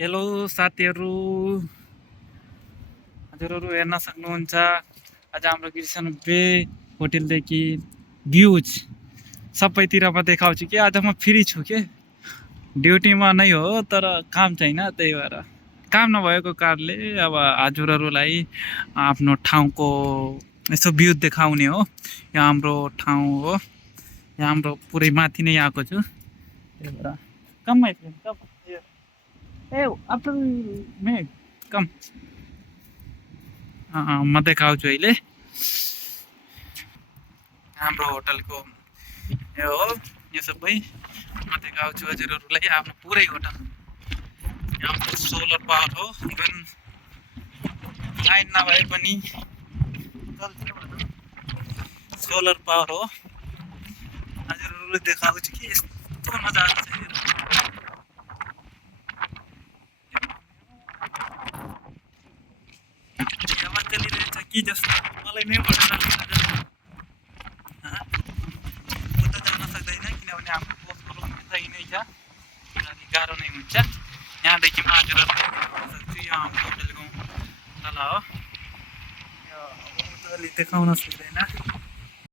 Hello साथीहरू, हजुरहरू हेर्न सक्नुहुन्छ आज हाम्रो कृष्ण बे होटेलदेखि भ्युज सबैतिर म देखाउँछु कि आज म फ्री छु के ड्युटीमा नै हो तर काम छैन त्यही भएर काम नभएको कारणले अब हजुरहरूलाई आफ्नो ठाउँको यसो भ्यू देखाउने हो। यहाँ हाम्रो ठाउँ हो, यहाँ हाम्रो पुरै माथि नै आएको छु त्यही भएर come my friend come a after me come म देखाउँछु अहिले हाम्रो होटलको यो हो। यो सबै म देखाउँछु हजुरहरूलाई आफ्नो पुरै होटल। यहाँ सोलर पावर हो, इभन लाइन नभए पनि सोलर पावर हो। हजुरहरूलाई देखाउँछु कि यस्तो नजारा छ हेर। आवाज चलिरहेछ कि जस्तो मलाई नै बढी उता जान सक्दैन किनभने हाम्रो बसको रुम यतै नै छ, अनि गाह्रो नै हुन्छ। यहाँदेखि म हजुरहरूलाई देखाउन सक्छु, यो हाम्रो होटेलको तल हो। यो अलि देखाउन सक्दैन।